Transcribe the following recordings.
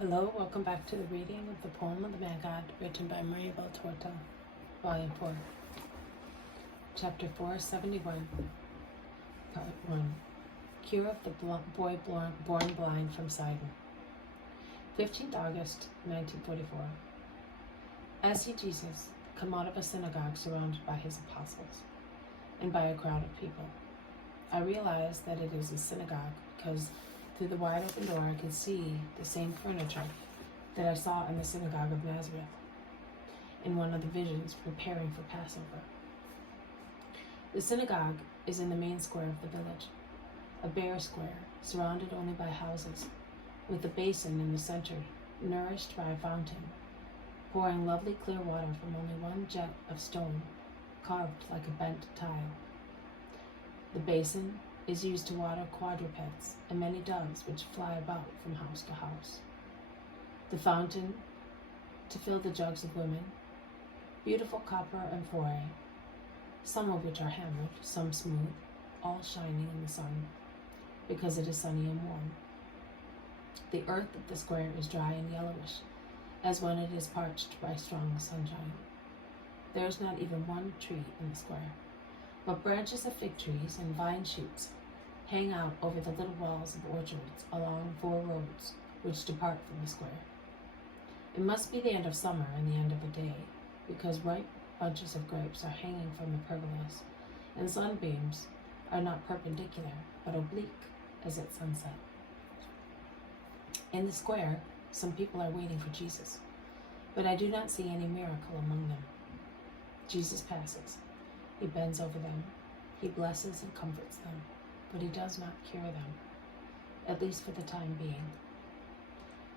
Hello, welcome back to the reading of the poem of the Man God, written by Maria Beltorta, Volume 4, Chapter 471, Part 1, Cure of the Boy Born Blind from Sidon, 15th August, 1944. I see Jesus come out of a synagogue surrounded by his apostles and by a crowd of people. I realize that it is a synagogue because through the wide open door I could see the same furniture that I saw in the synagogue of Nazareth in one of the visions preparing for Passover. The synagogue is in the main square of the village, a bare square surrounded only by houses, with a basin in the center nourished by a fountain, pouring lovely clear water from only one jet of stone carved like a bent tile. The basin is used to water quadrupeds and many doves which fly about from house to house. The fountain to fill the jugs of women, beautiful copper amphorae, some of which are hammered, some smooth, all shining in the sun, because it is sunny and warm. The earth of the square is dry and yellowish, as when it is parched by strong sunshine. There is not even one tree in the square, but branches of fig trees and vine shoots hang out over the little walls of orchards along 4 roads which depart from the square. It must be the end of summer and the end of a day, because ripe bunches of grapes are hanging from the pergolas, and sunbeams are not perpendicular, but oblique as at sunset. In the square, some people are waiting for Jesus, but I do not see any miracle among them. Jesus passes. He bends over them. He blesses and comforts them, but he does not cure them, at least for the time being.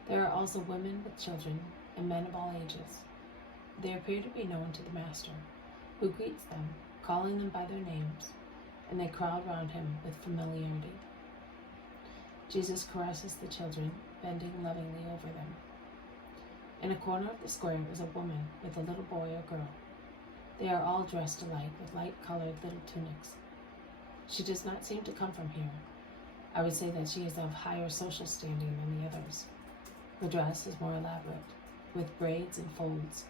There are also women with children and men of all ages. They appear to be known to the Master, who greets them, calling them by their names, and they crowd round him with familiarity. Jesus caresses the children, bending lovingly over them. In a corner of the square is a woman with a little boy or girl. They are all dressed alike with light-colored little tunics. She does not seem to come from here. I would say that she is of higher social standing than the others. The dress is more elaborate, with braids and folds.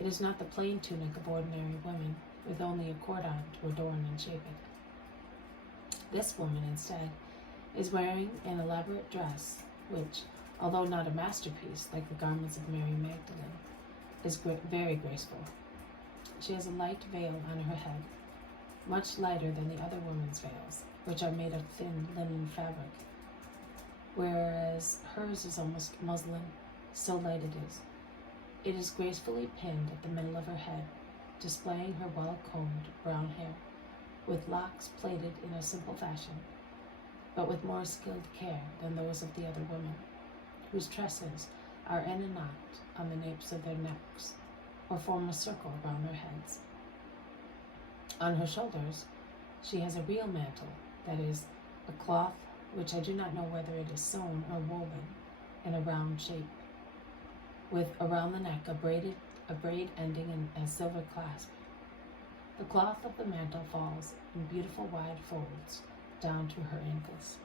It is not the plain tunic of ordinary women, with only a cordon to adorn and shape it. This woman, instead, is wearing an elaborate dress, which, although not a masterpiece like the garments of Mary Magdalene, is very graceful. She has a light veil on her head, much lighter than the other women's veils, which are made of thin linen fabric, whereas hers is almost muslin, so light it is. It is gracefully pinned at the middle of her head, displaying her well-combed brown hair, with locks plaited in a simple fashion, but with more skilled care than those of the other women, whose tresses are in a knot on the napes of their necks, or form a circle around their heads. On her shoulders, she has a real mantle, that is, a cloth which I do not know whether it is sewn or woven in a round shape, with around the neck a braid ending in a silver clasp. The cloth of the mantle falls in beautiful wide folds down to her ankles.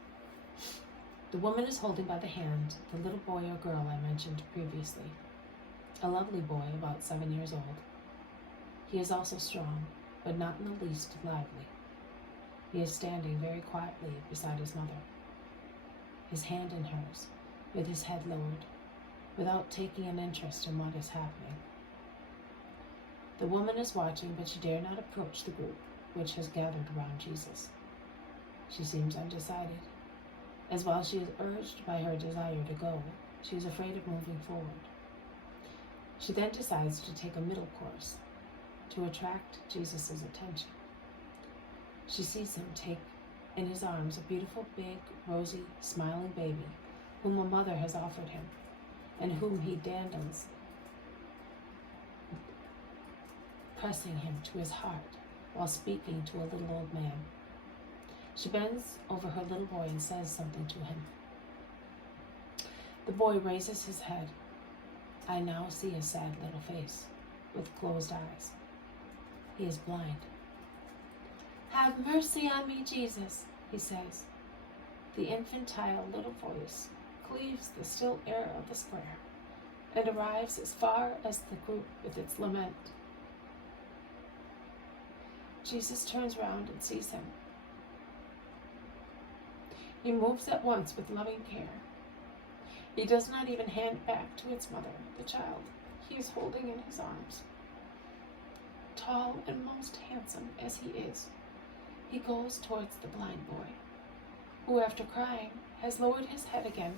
The woman is holding by the hand the little boy or girl I mentioned previously, a lovely boy about 7 years old. He is also strong, but not in the least lively. He is standing very quietly beside his mother, his hand in hers, with his head lowered, without taking an interest in what is happening. The woman is watching, but she dare not approach the group which has gathered around Jesus. She seems undecided, as while she is urged by her desire to go, she is afraid of moving forward. She then decides to take a middle course, to attract Jesus' attention. She sees him take in his arms a beautiful, big, rosy, smiling baby, whom a mother has offered him, and whom he dandles, pressing him to his heart while speaking to a little old man. She bends over her little boy and says something to him. The boy raises his head. I now see a sad little face, with closed eyes. He is blind. "Have mercy on me, Jesus," he says. The infantile little voice cleaves the still air of the square and arrives as far as the group with its lament. Jesus turns round and sees him. He moves at once with loving care. He does not even hand back to its mother the child he is holding in his arms. Tall and most handsome as he is, he goes towards the blind boy, who, after crying, has lowered his head again,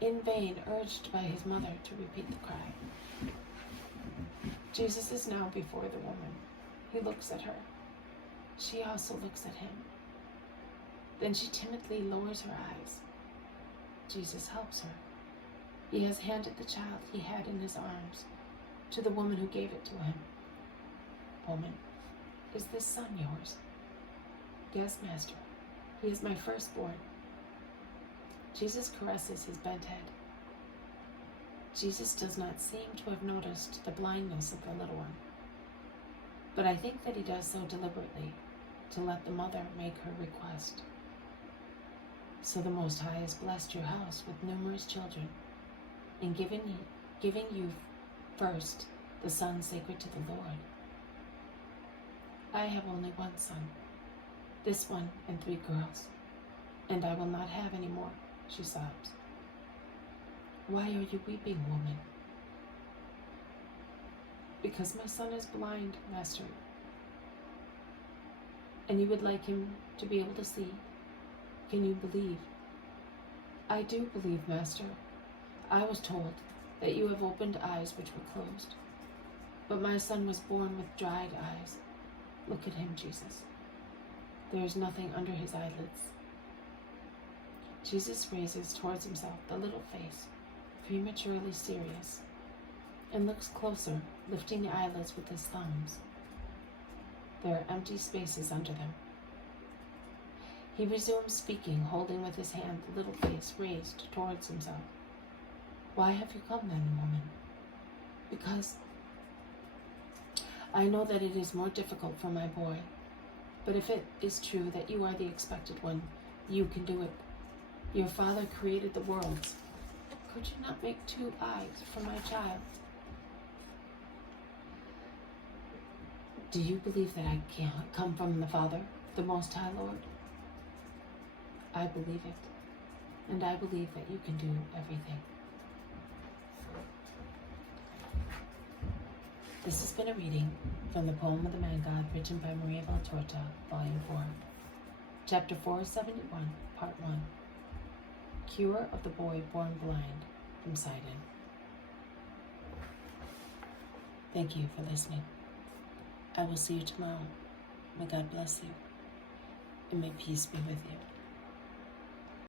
in vain urged by his mother to repeat the cry. Jesus is now before the woman. He looks at her. She also looks at him. Then she timidly lowers her eyes. Jesus helps her. He has handed the child he had in his arms to the woman who gave it to him. Woman, is this son yours? Yes, Master. He is my firstborn. Jesus caresses his bent head. Jesus does not seem to have noticed the blindness of the little one, but I think that he does so deliberately to let the mother make her request. So the Most High has blessed your house with numerous children, and giving you first the son sacred to the Lord. I have only one son, this one and 3 girls, and I will not have any more, she sobs. Why are you weeping, woman? Because my son is blind, Master, and you would like him to be able to see. Can you believe? I do believe, Master. I was told that you have opened eyes which were closed, but my son was born with dried eyes. Look at him, Jesus. There is nothing under his eyelids. Jesus raises towards himself the little face, prematurely serious, and looks closer, lifting the eyelids with his thumbs. There are empty spaces under them. He resumes speaking, holding with his hand the little face raised towards himself. Why have you come then, woman? Because I know that it is more difficult for my boy, but if it is true that you are the expected one, you can do it. Your Father created the worlds. Could you not make 2 eyes for my child? Do you believe that I can't come from the Father, the Most High Lord? I believe it, and I believe that you can do everything. This has been a reading from the Poem of the Man God, written by Maria Valtorta, Volume 4, Chapter 471, Part 1, Cure of the Boy Born Blind, from Sidon. Thank you for listening. I will see you tomorrow. May God bless you, and may peace be with you.